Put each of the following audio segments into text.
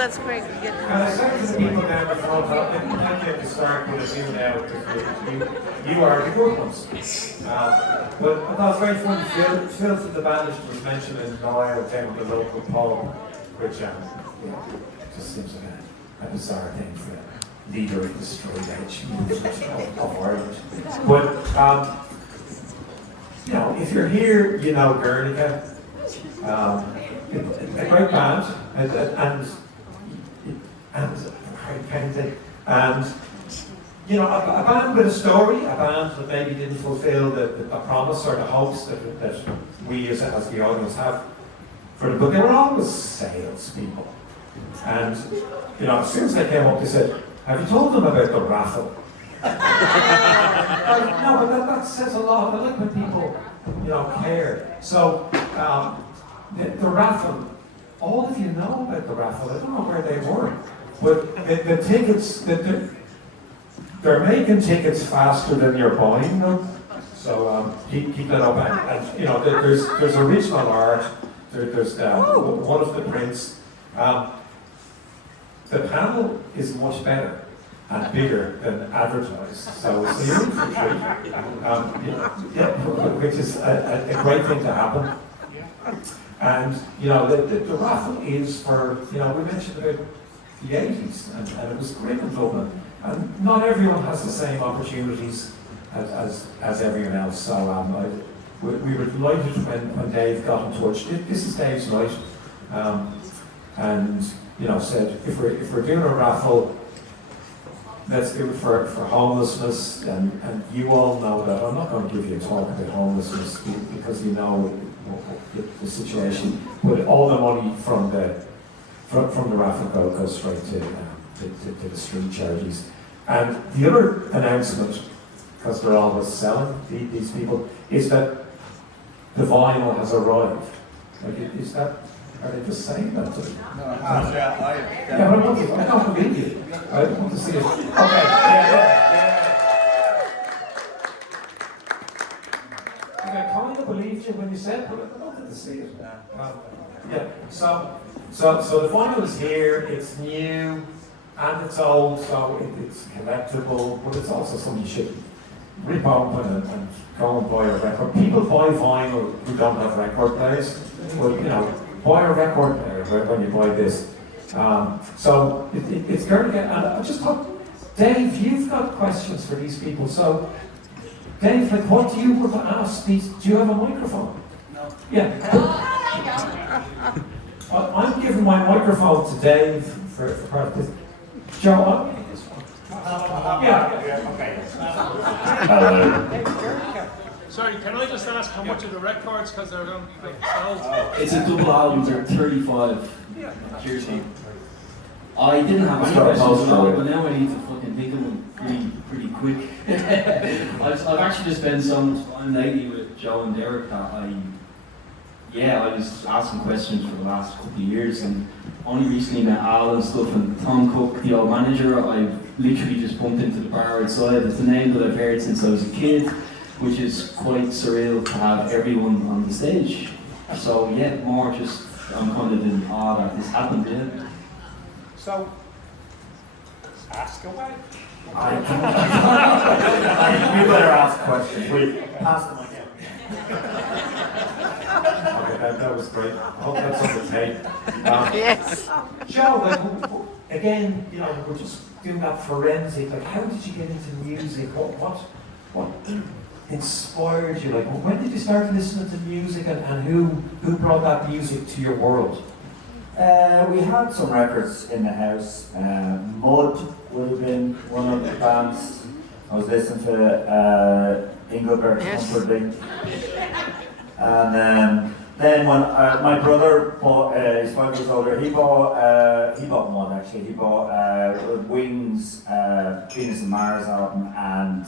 that's great. And I said to the people down the front, I didn't get to start with you now, because you are the good ones. But I thought it was very funny. Phil from the Banished was mentioning Niamh down at the local pub, which just seems like a bizarre thing for a leader of the straight edge movement of Ireland. But if you're here, you know Guernica. A great band, and very painting, and a band with a story, a band that maybe didn't fulfil the promise or the hopes that we as the audience have for the book. They were always salespeople, and as soon as they came up, they said, "Have you told them about the raffle?" No, but that says a lot. I like when people care. So. The raffle, all of you know about the raffle. I don't know where they were, but the tickets, they're making tickets faster than you're buying them. So keep that up. And there's original art. There's one of the prints. The panel is much better and bigger than advertised. So it's the which is a great thing to happen. And the raffle is for we mentioned about the 80s, and it was great in Dublin. And not everyone has the same opportunities as everyone else. So we were delighted when Dave got in touch. This is Dave's night, and said if we're doing a raffle, let's do it for homelessness. And you all know that I'm not going to give you a talk about homelessness because the situation, but all the money from the raffle goes straight to the street charities. And the other announcement, because they're always selling these people, is that the vinyl has arrived. Is that? Are they just saying that to me? No, I don't believe you. I want to see it. Okay. I kind of believed you when you said, but I wanted to see it. So the vinyl is here. It's new and it's old, so it's collectible, but it's also something you should rip open and go and buy a record. People buy vinyl who don't have record players, but buy a record player when you buy this. So it's going to get. And I just thought, Dave, you've got questions for these people. So. Dave, what do you want to ask these? Do you have a microphone? No. Yeah. I'm giving my microphone to Dave for part of this. Joe, I'll give you this one. Okay. Sorry, can I just ask how much of the records, because they're going to be sold? It's a double album, they're 35. Cheers, I didn't have any questions at all, but now I need to fucking think of them pretty quick. I've actually just spent some time lately with Joe and Derek that I was asking questions for the last couple of years, and only recently met Al and stuff, and Tom Cooke, the old manager, I've literally just bumped into the bar outside. It's a name that I've heard since I was a kid, which is quite surreal to have everyone on the stage. So more just, I'm kind of in awe that this happened, So, ask away. You better ask questions. We pass the mic out. Okay, that was great. I hope that's on the tape. Yes. Joe, again, we're just doing that forensic. Like, how did you get into music? What inspired you? Like, when did you start listening to music, and who brought that music to your world? We had some records in the house. Mud would have been one of the bands. I was listening to Engelbert Humperdinck. And then when my brother bought, he's 5 years older, he bought Mud actually. He bought Wings, Venus and Mars album, and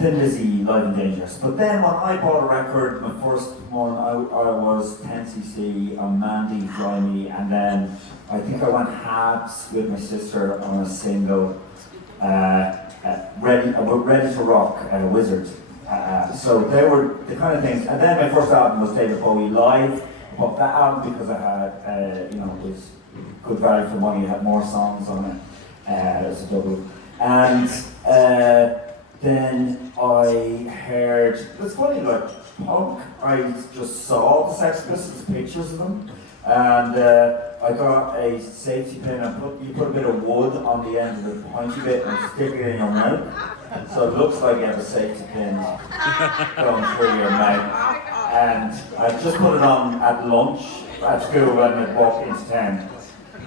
Thin Lizzy, Live and Dangerous. But then when I bought a record, my first one, I was 10cc on Mandy, Fly Me, and then I think I went halves with my sister on a single, Ready to Rock, Wizard. So they were the kind of things. And then my first album was David Bowie Live. I bought that album because I had, it was good value for money. It had more songs on it as a double. And then I heard, it's funny, like punk, I just saw the Sex Pistols, pictures of them, and I got a safety pin and you put a bit of wood on the end of the pointy bit and stick it in your mouth. So it looks like you have a safety pin going through your mouth. And I just put it on at lunch at school when I'd walk into town.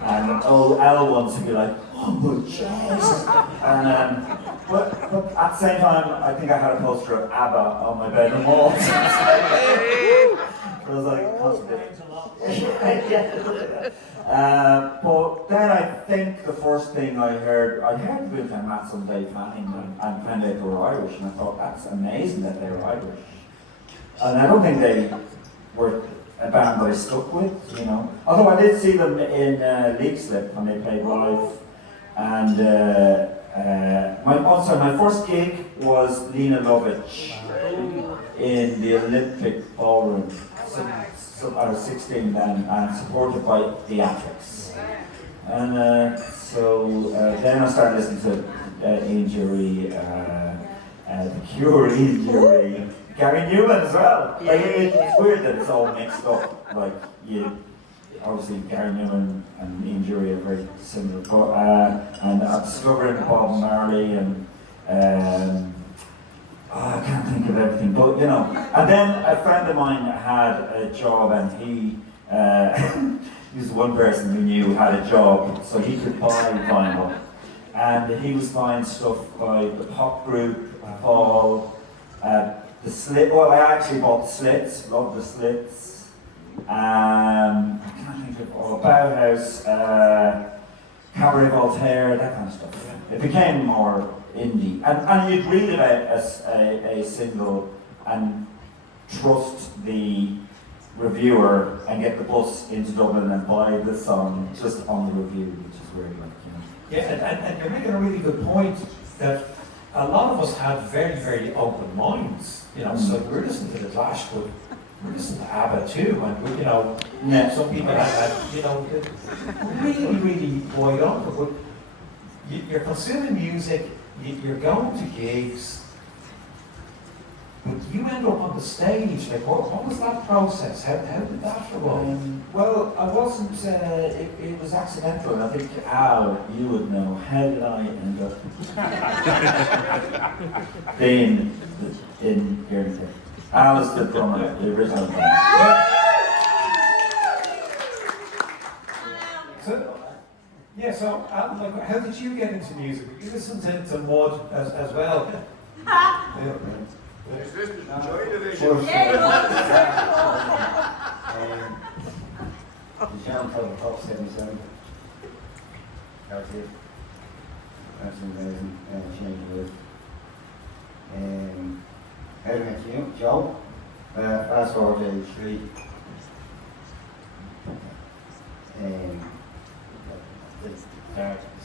And old Al wants to be like, oh my Jesus. And but at the same time, I think I had a poster of ABBA on my bedroom wall. So I was like, but then I think the first thing I heard with Matt Sunday Fanning and found out they were Irish, and I thought that's amazing that they were Irish. And I don't think they were a band that I stuck with, you know. Although I did see them in League Slip when they played live, and my first gig was Lena Lovitch in the Olympic Ballroom. So I was 16 then, and supported by Theatrics. And then I started listening to Injury, The Cure, Injury, Gary Newman as well. Like, it's weird that it's all mixed up. Like, obviously Gary Newman and Injury are very similar. But and I'm discovering Bob Marley and I can't think of everything, but you know. And then a friend of mine had a job, and he was one person who knew had a job, so he could buy vinyl. And he was buying stuff by the pop group, Fall, the Slits. Well, I actually bought the Slits, loved the Slits. I can't think of all. Bauhaus, Cabaret Voltaire, that kind of stuff. It became more indie, and you'd read about a single and trust the reviewer and get the bus into Dublin and buy the song just on the review, which is weird, like, you know. Yeah, and you're making a really good point that a lot of us had very, very open minds, you know. So we're listening to the Clash, but we're listening to ABBA too, and we, you know, some people had you know, really, really wide open, but you're consuming music. You're going to gigs, but you end up on the stage. Like, what was that process? How did that evolve? Well, I wasn't. It was accidental, and I think Al, you would know. How did I end up being in Guernica? Al is the drummer, the original drummer. So, like, how did you get into music? You listened to Mud as well. Is this the Joy Division? The John Total Top 77. That's it. That's amazing. Change with. How did I met you? Joe? Fast forward to age 3.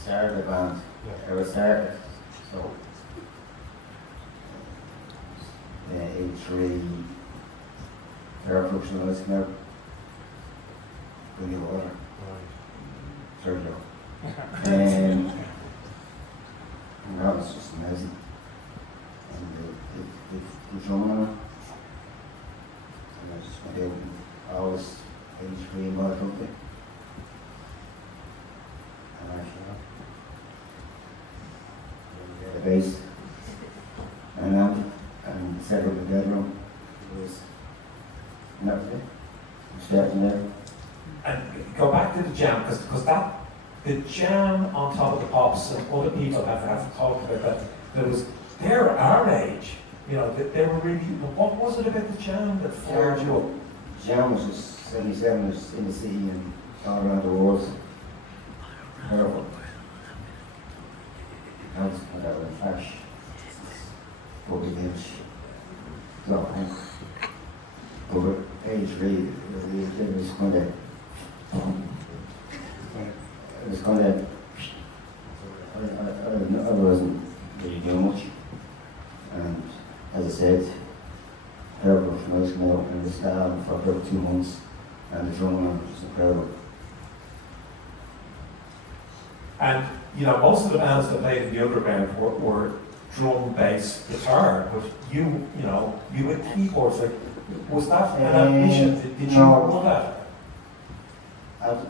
Started the band. I was started. So, age 3, air functionalist now. Bring water. Sergio. And that was just amazing. And the drumming on it. And I just went out and always age 3 in my company. The bass and out and set up the bedroom. It was nothing. Starting there. And go back to the jam, because the jam on top of the pops, and other people have talked about that. They're our age, you know. They were really. What was it about the jam that fired you up? Jam was just 77 was in the city and all around the world. Terrible. That was fresh. Bobby Lynch. So, over age 3, it was kind of. It was kind of. I wasn't really doing much. And as I said, terrible from us now, and the staff for about 2 months, and the drumming was just incredible. And you know, most of the bands that played in the underground were drum, bass, guitar, but you know, you with keyboards. Like, was that an ambition? Did you want that?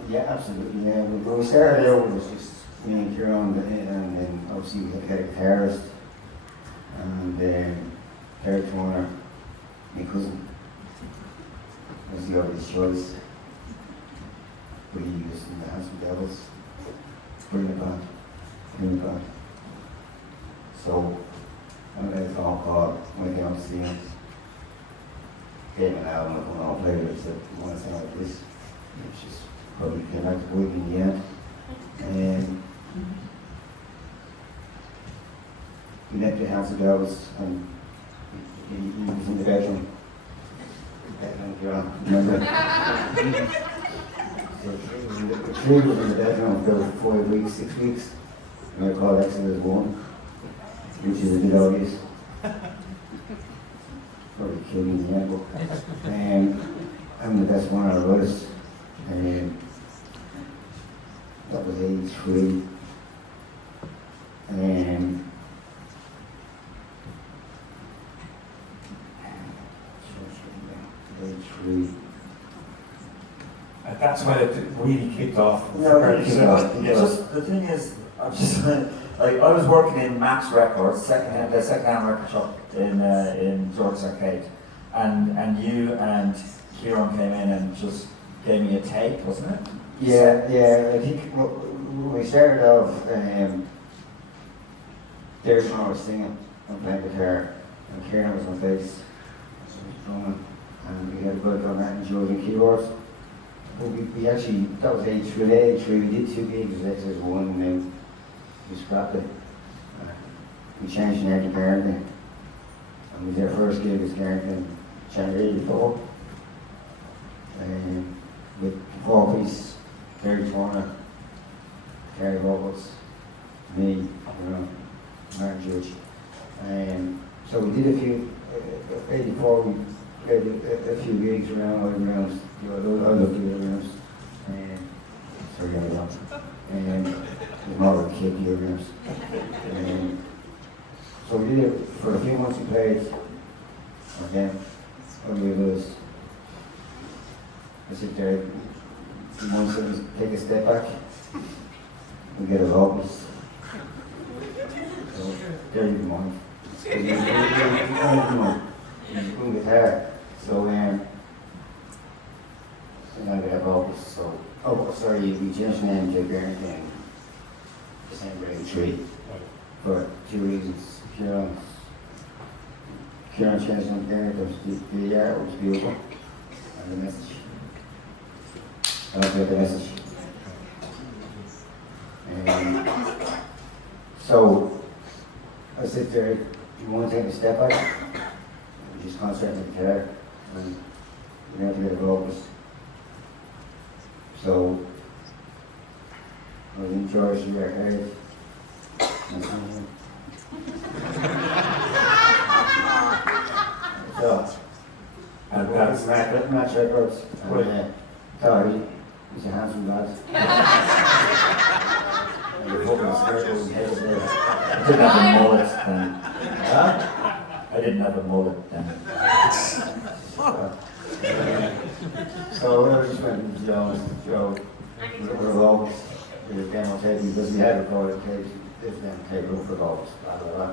Yeah, absolutely. Yeah, when we started out, it was just me and Kieran, and then obviously we had to get a guitarist, and Garret, my cousin, was the obvious choice. But he was in the Handsome Devils, brilliant band. So I made a phone call, went down to see him, gave him an album of one play with, said, "You want to sound like this?" Which is probably came out to work in the end. And we left the Handsome Devils, and he was in the bedroom. Remember? The tree was in the bedroom for 4 weeks, 6 weeks, and I called Exodus 1, which is a bit obvious. Probably killed me in the end, but I'm the best one out of us. That was 83. 83. And that's when it really kicked off. No, it kicked off. It's just, the thing is, I'm just like, I was working in Max Records, the second-hand record shop in George's Arcade, and you and Kieran came in and just gave me a tape, wasn't it? Yeah, I think when we started off, Derek and I was singing and playing guitar, and Kieran was on bass, so he was drumming, and we had a good on that and George and keyboards. But we actually, that was 83, we did 2 gigs, Exodus 1, and then we scrapped it. We changed the name to Guernica, and our first gig was Guernica in January 84. With 4-piece, Gary Turner, Gary vocals, me, Mark Judge. So we did a few, 84, we played a few gigs around undergrounds. I love the undergrounds. Sorry, I love and the more kid undergrounds. So we did it for a few months. We played again. Only it was. I sit there. Once we take a step back, we get a vocals. So there you go. Good guitar. So and I got vocals. So sorry, we changed the name to Guernica in December '83 for 2 reasons. Kieran changed the name to Guernica. The art was beautiful, and the message. I don't get the message. So I said, Derek, you want to take a step back? We just concentrate on the guitar, and we have to get a vocals. So I was in George to your head. So and that's Match Records. Sorry. He's a handsome lad. And the fucking circle head is there. I didn't have a mullet then. Huh? I didn't have a mullet then. So I just went with Joe, for vocals, with a demo tape, because we had recorded tapes, this demo tape for vocals, blah, blah, blah.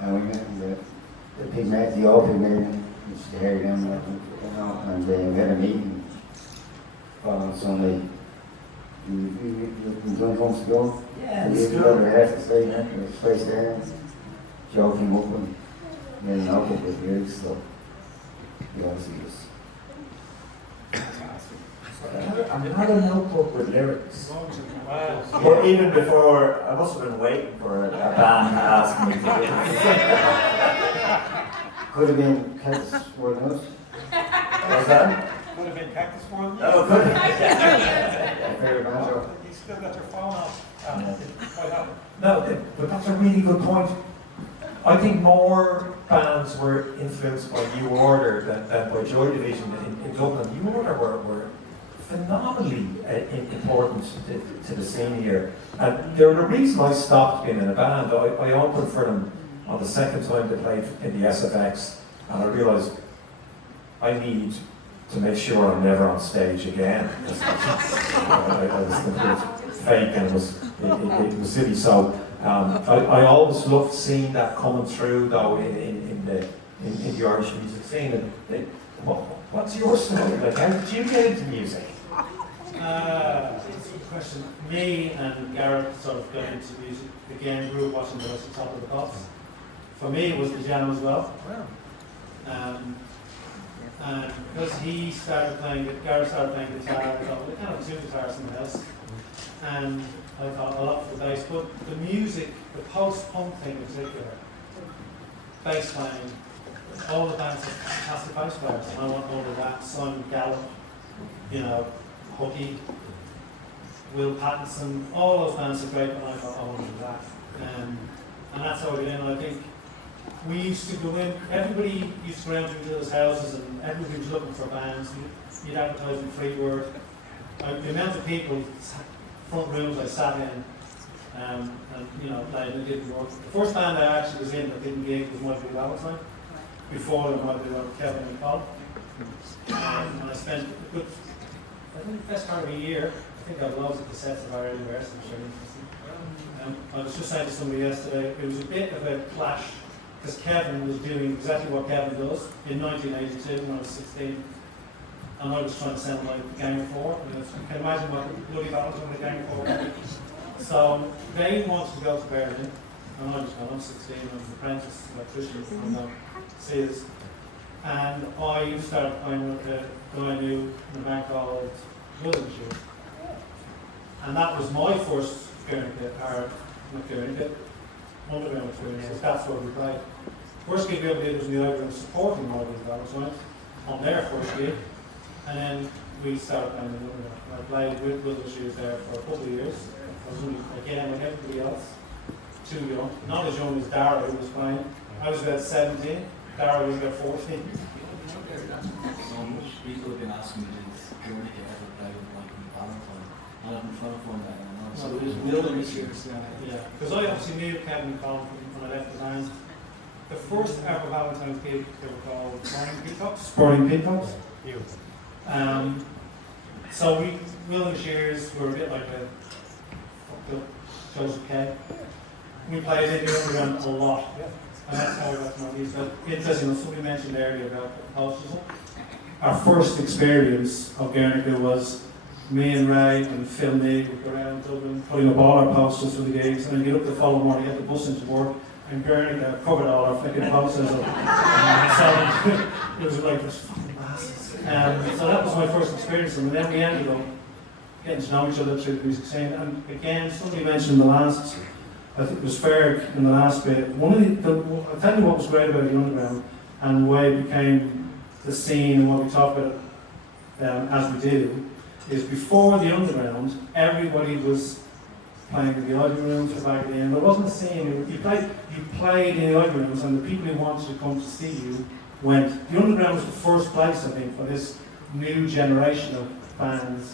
And we met in the Pygmalion, the old Pygmalion, which is the hairy down there, and we had a meeting. On Sunday, we done months ago. Yeah, we it's got good. our hair to stay there, space there. Joe came up and made an outfit with lyrics, so we obviously was. I had a notebook with lyrics. Wow. But even before, I must have been waiting for a band to ask me to do it. Could have been Cactus World News. What's that? Could have been Cactus World. Oh, good. Favorite banjo. You still got your phone off. Quite happy. No, but that's a really good point. I think more bands were influenced by New Order than by Joy Division in Dublin. New Order were phenomenally important to the scene here. And they're the reason I stopped being in a band. I opened for them on the second time they played in the SFX, and I realised I need to make sure I'm never on stage again. I was complete fake and it was silly. So I always loved seeing that coming through though in the Irish music scene. And what's your story? Like, how did you get into music? That's a good question. Me and Garret sort of got into music again, grew up watching the Top of the Pops. For me, it was the jam as well. And because he started playing, Garret started playing guitar, I thought, we kind of two guitars in the house. And I thought, I'll opt for the bass. But the music, the post-punk thing in particular, bass playing, all the bands have fantastic bass players. And I want all of that. Simon Gallup, you know, Hookie, Will Pattinson, all those bands are great, and I thought, I want to do that. And that's how I got in. I think we used to go in, everybody used to go around to each other's houses and everybody was looking for bands. You'd advertise in free word. The amount of people, front rooms I sat in, and you know, played and it didn't work. The first band I actually was in that didn't gig was Might Be Valentine. Before them, Might Be Kevin and Paul. And I spent a good, I think the best part of a year. I think I've loads of cassettes of our early verses, which are interesting. I was just saying to somebody yesterday, it was a bit of a clash because Kevin was doing exactly what Kevin does in 1982 when I was 16, and I was trying to sound like Gang of Four. You can imagine what bloody battles on the Gang of Four. So they wanted to go to Berlin, and I was going, I'm 16, I was an apprentice electrician from Sears, and I started playing with a guy I knew in a band called Whelan. And that was my first Guernica, or not Guernica, Underground experience. That's where we played. First gig we ever did was in the Underground supporting Might Be Valentine on their first gig. And then we started playing in Underground. I played with Whelan Shoes there for a couple of years. I was only, again, like everybody else, too young. Not as young as Dara, who was playing. I was about 17, Dara was about 14. So much people have been asking me, did Guernica ever play with Might Be Valentine? And I've been trying to find that out. So it was Whelan issues. Yeah, because I obviously knew Kevin and Colin when I left the band. The first ever Valentine's gig, they were called Sporting Peacocks. So Whelan Shears were a bit like a fucked up Joseph K. We played in the Underground a lot. And that's how I got to know these. But interesting, somebody mentioned earlier about Compulsion. Our first experience of Guernica was me and Ray and Phil Mead would go around Dublin putting up all our posters for the gigs, and then get up the following morning, get the bus into work, and Guernica covered all our fucking posters up. So it was like this fucking masses. So that was my first experience, and then we ended up getting to know each other through the music scene. And again, somebody mentioned the last, I think it was Ferg in the last bit. One of I'll tell you what was great about the Underground and why it became the scene and what we talk about as we do. Is before the Underground, everybody was playing in the audio rooms or back at the end. There wasn't a scene. You played in the audio rooms, and the people who wanted to come to see you went. The Underground was the first place, I think, for this new generation of bands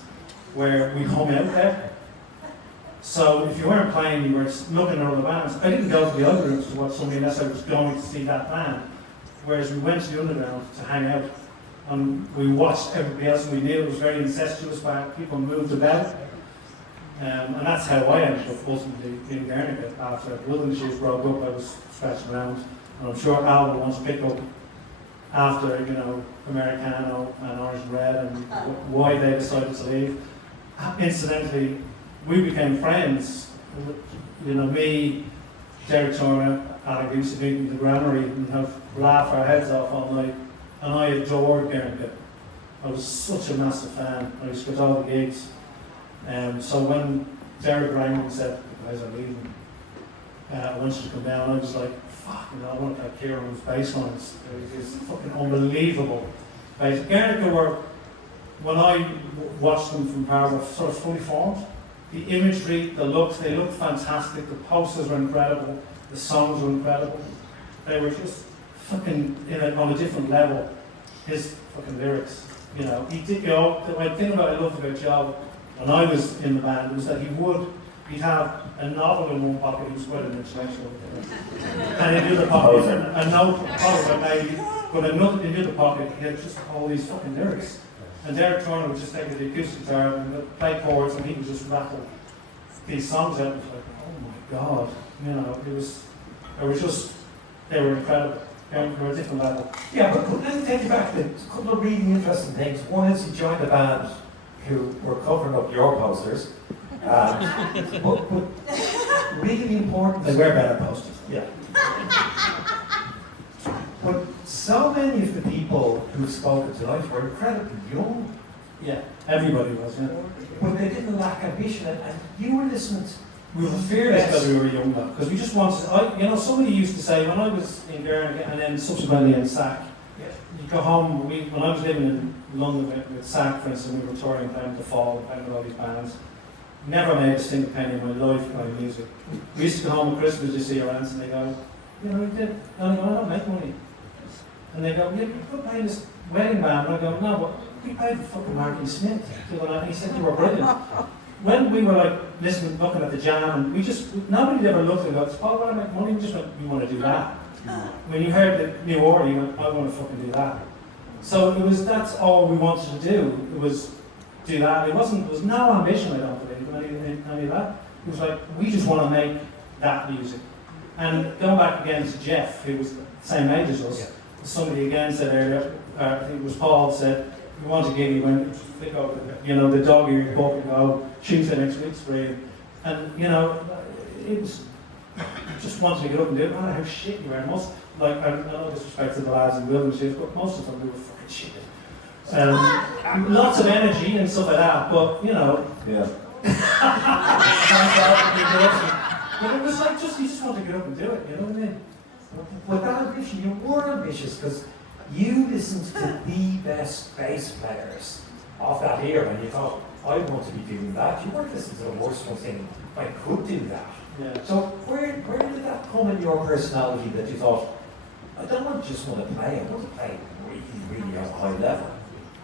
where we come out there. So if you weren't playing, you were looking at other bands. I didn't go to the audio rooms to watch somebody unless I was going to see that band. Whereas we went to the Underground to hang out. And we watched everybody else, and we knew it was very incestuous where people moved about. And that's how I ended up ultimately in Guernica. After Whelan Shoes broke up, I was scratching around. And I'm sure Al will want to pick up after, you know, Americano and Orange and Red and why they decided to leave. Incidentally, we became friends. You know, me, Derek Turner, Alec used to be in the granary and have laugh our heads off all night. And I adored Guernica. I was such a massive fan. I used to go to all the gigs. So when Derek rang and said, the guys are leaving, I want you to come down, I was like, fuck, you know, I want to play Kieran's bass lines. It's fucking unbelievable. Guernica were, when I watched them from Paragraph, sort of fully formed. The imagery, the looks, they looked fantastic. The posters were incredible. The songs were incredible. They were just fucking on a different level. His fucking lyrics, You know, he did. You know, the thing about I loved about Joe when I was in the band was that he'd have a novel in one pocket. He was quite an intellectual, and in the other pocket, a note, maybe, but another in the other pocket, he had just all these fucking lyrics. And Derek Turner would just take the acoustic guitar and play chords, and he would just rattle these songs out. It was like, oh my god, you know, they were incredible. They were a different level. Yeah, but let me take you back to a couple of really interesting things. One is you joined a band who were covering up your posters. But really important. They were better posters. Yeah. But so many of the people who've spoken tonight were incredibly young. Yeah, everybody was, yeah. But they didn't lack ambition, and you were listening to. We were fearless because we were young though, because we just wanted, somebody used to say, when I was in Guernica and then subsequently in SAC, you go home, when I was living in London with SAC, for instance, we were touring playing The Fall, playing with all these bands. Never made a single penny in my life playing music. We used to go home at Christmas, you see your aunts, and they go, you know, you did, and I go, I don't make money. And they go, yeah, you're playing this wedding band, and I go, no, but we played for fucking Marky Smith. And he said, you were brilliant. When we were like listening, looking at the jam, and nobody ever looked and goes, Paul, want to make money? We just went, we want to do that. When you heard the New Order, you went, I want to fucking do that. So that's all we wanted to do. It was do that. There was no ambition, I don't believe, any of that. It was like, we just want to make that music. And going back again to Jeff, who was the same age as us, somebody again said earlier, I think it was Paul, said, we want to give you when flick over the dog ear book and go, Tuesday next week's free. And, it was, just wanted to get up and do it. I don't know how shit you were. Most, like, I know disrespect to the lads in Whelan shit, but most of them, we were fucking shit. Lots of energy and stuff like that, but, Yeah. But it was like, you just want to get up and do it, you know what I mean? With that ambition, you were ambitious because you listened to the best bass players of that era and you thought, I want to be doing that. You weren't listening to the worst one saying, I could do that. Yeah. So where did that come in your personality that you thought, I don't just want to play, I want to play really, really at a high level?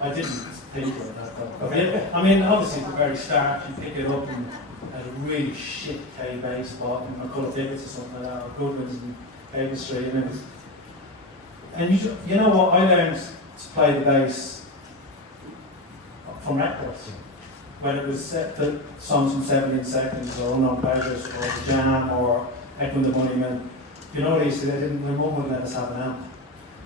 I didn't think of that though. Okay. I mean, obviously at the very start, you pick it up and at a really shit K bass spot in McCullough Divots or something like that, or Goodwin's in Avon Street, and you know what, I learned to play the bass from records. Whether it was set to songs from 17 Seconds or Unknown Pleasures or The Jam or Echoing the Moneymen. You know what I used to do? My mum wouldn't let us have an amp.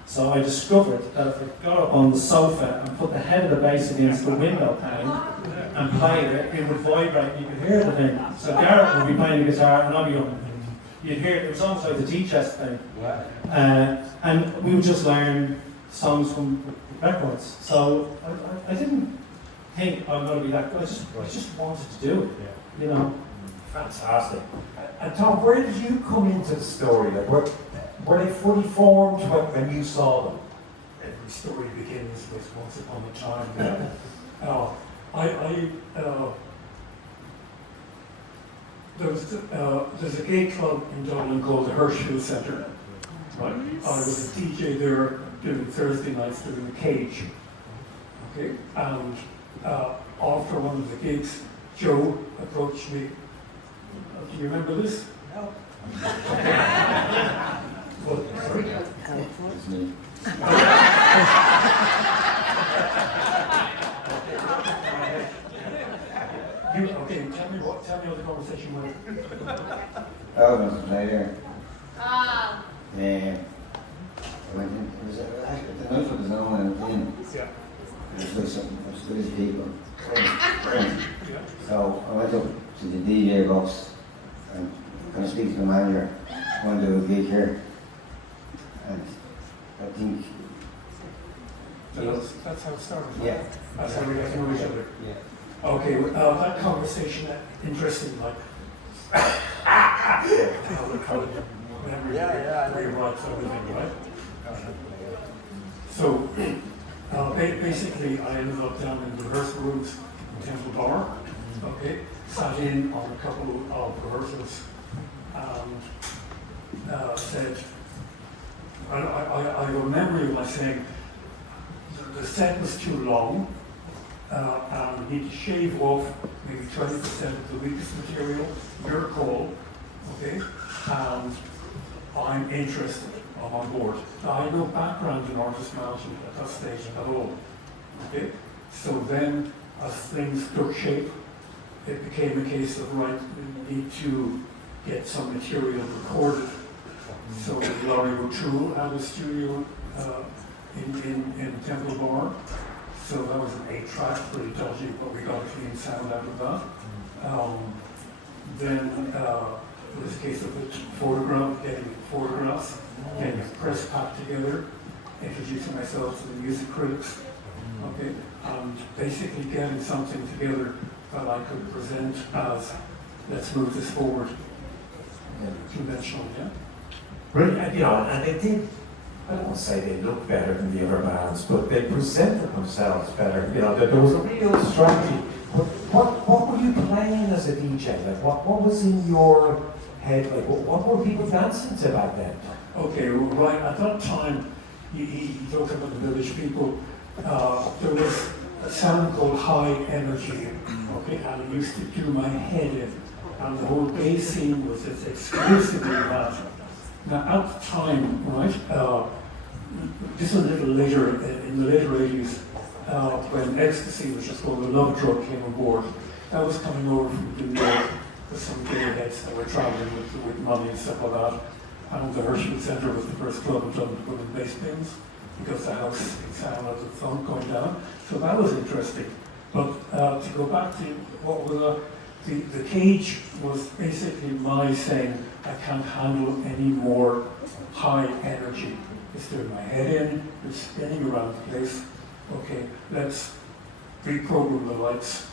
So I discovered that if I got up on the sofa and put the head of the bass against the window pane and played it, it would vibrate and you could hear the thing. So Garret would be playing the guitar and I'd be going, you'd hear it was almost like the tea-chest thing. And we would just learn songs from records. So I didn't think I'm going to be that good. I just wanted to do it, Fantastic. And Tom, where did you come into the story? Like, were they fully formed when you saw them? Every story begins with once upon a time. There's a gay club in Dublin called the Hirschfield Centre. Right? I was a DJ there doing Thursday nights doing the Cage. Okay, and after one of the gigs, Joe approached me. Do you remember this? No. Well, sorry. It's me. Okay, tell me how the conversation went. I was going to play there. I went in, it was actually the night for the zone and I went in. Yeah. It was with his people. Friends. Yeah. So I went up to the DJ box and going to speak to the manager. I want to do a gig here. And I think. That's how it started. Yeah. That's how we got to know each other. Yeah. Okay, that conversation, interesting, like. Rewrites everything, right? So, basically, I ended up down in the rehearsal rooms in Temple Bar. Okay, sat in on a couple of rehearsals and said, I remember you like saying, the set was too long, and we need to shave off maybe 20% of the weakest material, your call, okay? And I'm interested, I'm on board. Now, I have no background in artist management at that stage at all, okay? So then, as things took shape, it became a case of, right, we need to get some material recorded. So Laurie O'Toole had a studio in Temple Bar. So that was an 8-track, pretty dodgy, but we got a clean sound out of that. Then it was a case of getting photographs, getting a press pack together, introducing myself to the music critics, okay, and basically getting something together that I could present as, let's move this forward, conventional, yeah? Really, and, and they did, I don't want to say they look better than the other bands, but they presented themselves better. There was a real strategy. What were you playing as a DJ? Like, what was in your head? Like, what were people dancing to back then? Okay, well, right, at that time, he talked about the village people. There was a sound called high energy, okay, and it used to do my head in. And the whole bass scene was exclusively that. Now, at the time, right, this was a little later, in the later 80s, when ecstasy, which is called the love drug, came on board. That was coming over from New York with some gearheads that were traveling with money and stuff like that. And the Herschel Centre was the first club in Dublin to put in bass pins, because the house sound of the thumb going down. So that was interesting. But to go back to what was the cage was basically my saying, I can't handle any more high energy. It's doing my head in, it's spinning around the place. Okay, let's reprogram the lights,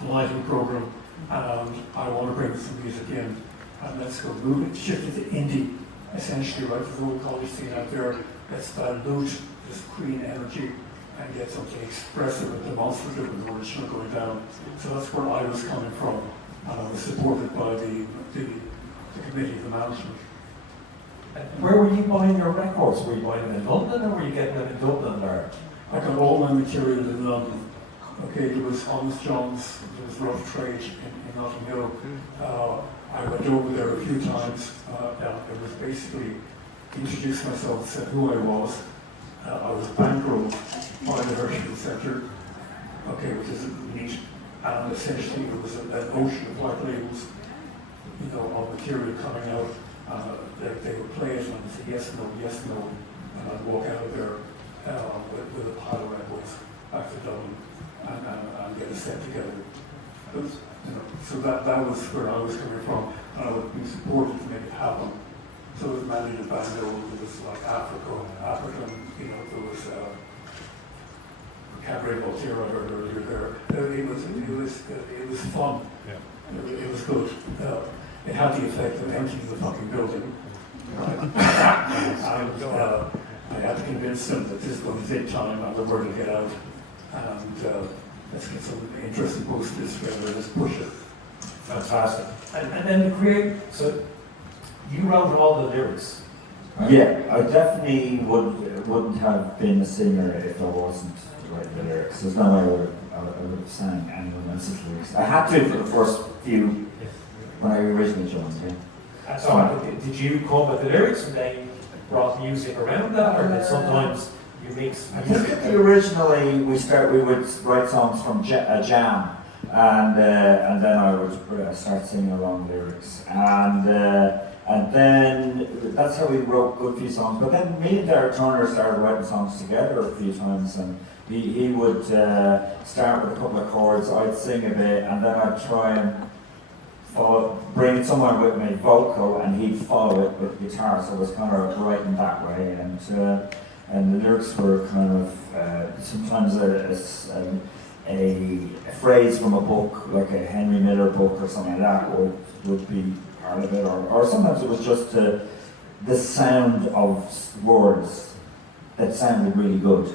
the lighting program, and I want to bring some music in. And let's go move it, shift it to indie, essentially, right? There's a whole college scene out there. Let's dilute this Queen energy and get something expressive and demonstrative and original going down. So that's where I was coming from, and I was supported by the committee of the management. And where were you buying your records? Were you buying them in London, or were you getting them in Dublin? Or? I got all my material in London. Okay, there was Honest John's, there was Rough Trade in Notting Hill. I went over there a few times. It was basically introduced myself, said who I was. I was bankrolled by the Herschel Centre, okay, which is neat. And essentially it was an ocean of white labels, of material coming out. They would play it and I'd say yes, no, and I'd walk out of there with a pile of records back to Dublin and get a set together. So that was where I was coming from, and I would be supported to make it happen. So it was managed a band, there was like African, there was Cabaret Voltaire I heard earlier there. It was fun. Yeah. It was good. It had the effect of emptying the fucking building. Right? And I had to convince them that this is going to take time and the word to get out. And let's get some interesting posters together, let's push it. Fantastic. And then to create, so you wrote all the lyrics. Right? Yeah, I definitely wouldn't have been a singer if I wasn't writing the lyrics. There's no way I would have sang anyone else's lyrics. I had to for the first few when I originally joined. Yeah. And so did you come up with the lyrics and then brought music around that, or then sometimes you mix? I think that originally we would write songs from a jam, and then I would start singing along lyrics, and then that's how we wrote a good few songs. But then me and Derek Turner started writing songs together a few times, and he would start with a couple of chords, I'd sing a bit, and then I'd try and bring someone with me, vocal, and he'd follow it with guitar. So it was kind of writing that way, and the lyrics were kind of sometimes a phrase from a book, like a Henry Miller book or something like that, would be part of it, or sometimes it was just the sound of words that sounded really good,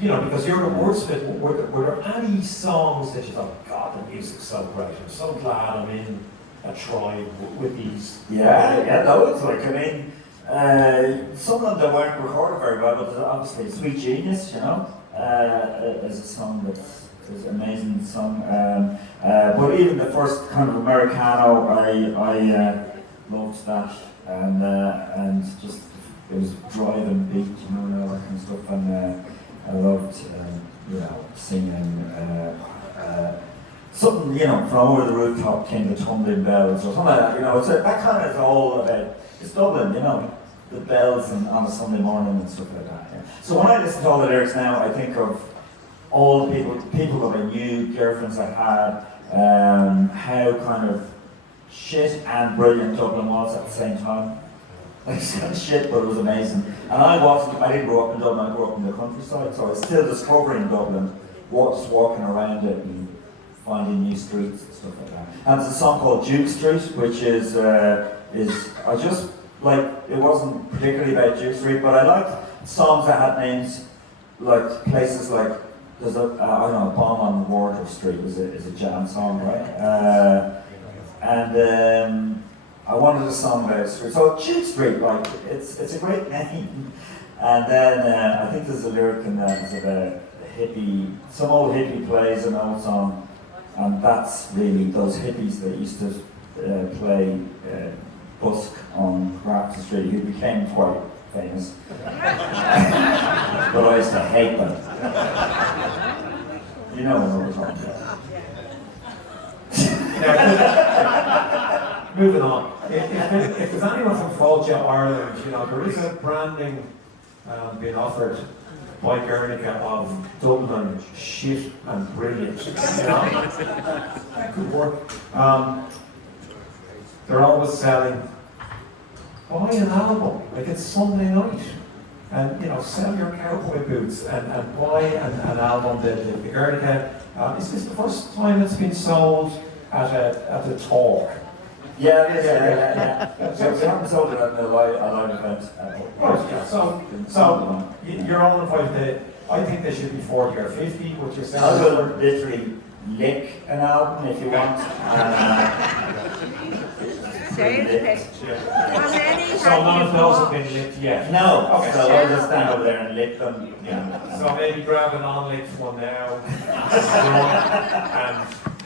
Because you're a wordsmith, were there any songs that you thought, God, the music's so great, I'm so glad I'm in a tribe with these? Yeah, loads. Like, Some of them weren't recorded very well, but obviously Sweet Genius, you know, is a song that's an amazing song. But even the first kind of Americano, I loved that, and just it was driving beat, you know, and all that kind of stuff, and I loved, you know, singing. Something, you know, from over the rooftop came the tumbling bells or something like that, you know, that kind of is all about, it's Dublin, you know, the bells and on a Sunday morning and stuff like that. Yeah. So when I listen to all the lyrics now, I think of all the people that I knew, girlfriends I had, how kind of shit and brilliant Dublin was at the same time. Like, it's kind of shit, but it was amazing. And I didn't grow up in Dublin, I grew up in the countryside, so I was still discovering Dublin, just walking around it and finding new streets and stuff like that. And there's a song called Duke Street, which is I just, like, it wasn't particularly about Duke Street, but I liked songs that had names, like places like, there's a, I don't know, Bomb on Water Street is a jam song, right? And I wanted a song about street. So Duke Street, like, it's a great name. And then I think there's a lyric in there that's about hippie, some old hippie plays an old song, and that's really those hippies that used to play busk on Grafton Street, who became quite famous. But I used to hate them. You know what we're talking about. Moving on. If there's anyone from Fáilte, Ireland, you know, there is a branding being offered by Guernica of Dublin shit and brilliant. You know? That could work. They're always selling, buy an album, like it's Sunday night. And, you know, sell your cowboy boots and buy an album. The Guernica, is this the first time it's been sold at a talk? Yeah, it is. Yeah. So we haven't sold it at a live event. Right, yeah. So you're all invited. I think they should be 40 or 50, which is I will literally lick an album if you want. So none of those have been licked yet? No, Okay. so I'll just stand over there and lick them. Yeah. So maybe grab an unlicked one now, and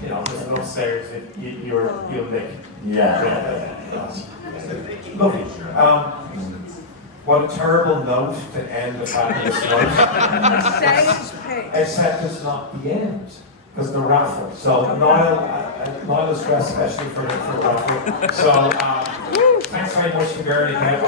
you know, there's enough stairs that you'll lick. Yeah. Lovely. What a terrible note to end the fabulous night. Except it's not the end, because the raffle. So Niamh is dressed especially for the raffle. So thanks very much to Guernica.